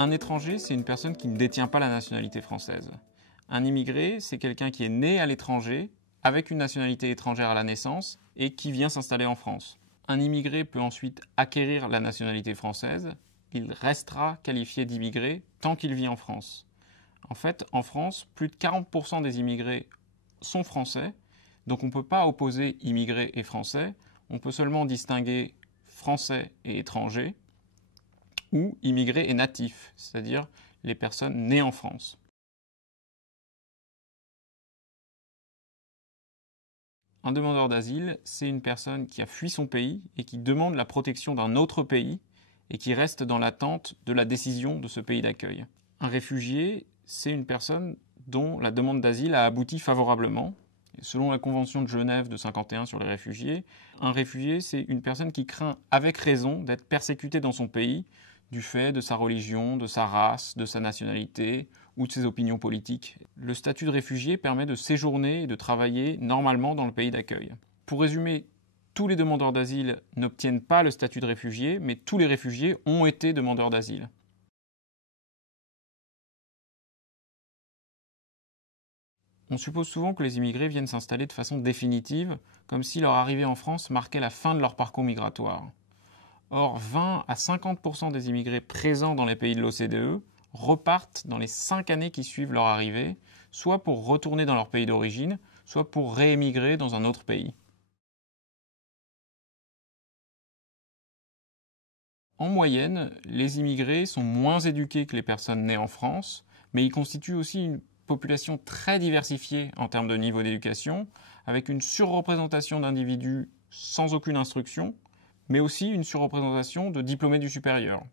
Un étranger, c'est une personne qui ne détient pas la nationalité française. Un immigré, c'est quelqu'un qui est né à l'étranger, avec une nationalité étrangère à la naissance, et qui vient s'installer en France. Un immigré peut ensuite acquérir la nationalité française. Il restera qualifié d'immigré tant qu'il vit en France. En fait, en France, plus de 40% des immigrés sont français, donc on ne peut pas opposer immigrés et français, on peut seulement distinguer français et étrangers, ou immigrés et natifs, c'est-à-dire les personnes nées en France. Un demandeur d'asile, c'est une personne qui a fui son pays et qui demande la protection d'un autre pays et qui reste dans l'attente de la décision de ce pays d'accueil. Un réfugié, c'est une personne dont la demande d'asile a abouti favorablement. Selon la Convention de Genève de 1951 sur les réfugiés, un réfugié, c'est une personne qui craint avec raison d'être persécutée dans son pays du fait de sa religion, de sa race, de sa nationalité ou de ses opinions politiques. Le statut de réfugié permet de séjourner et de travailler normalement dans le pays d'accueil. Pour résumer, tous les demandeurs d'asile n'obtiennent pas le statut de réfugié, mais tous les réfugiés ont été demandeurs d'asile. On suppose souvent que les immigrés viennent s'installer de façon définitive, comme si leur arrivée en France marquait la fin de leur parcours migratoire. Or, 20 à 50% des immigrés présents dans les pays de l'OCDE repartent dans les 5 années qui suivent leur arrivée, soit pour retourner dans leur pays d'origine, soit pour réémigrer dans un autre pays. En moyenne, les immigrés sont moins éduqués que les personnes nées en France, mais ils constituent aussi une population très diversifiée en termes de niveau d'éducation, avec une surreprésentation d'individus sans aucune instruction, mais aussi une surreprésentation de diplômés du supérieur.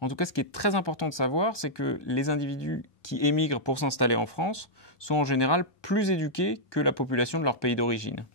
En tout cas, ce qui est très important de savoir, c'est que les individus qui émigrent pour s'installer en France sont en général plus éduqués que la population de leur pays d'origine.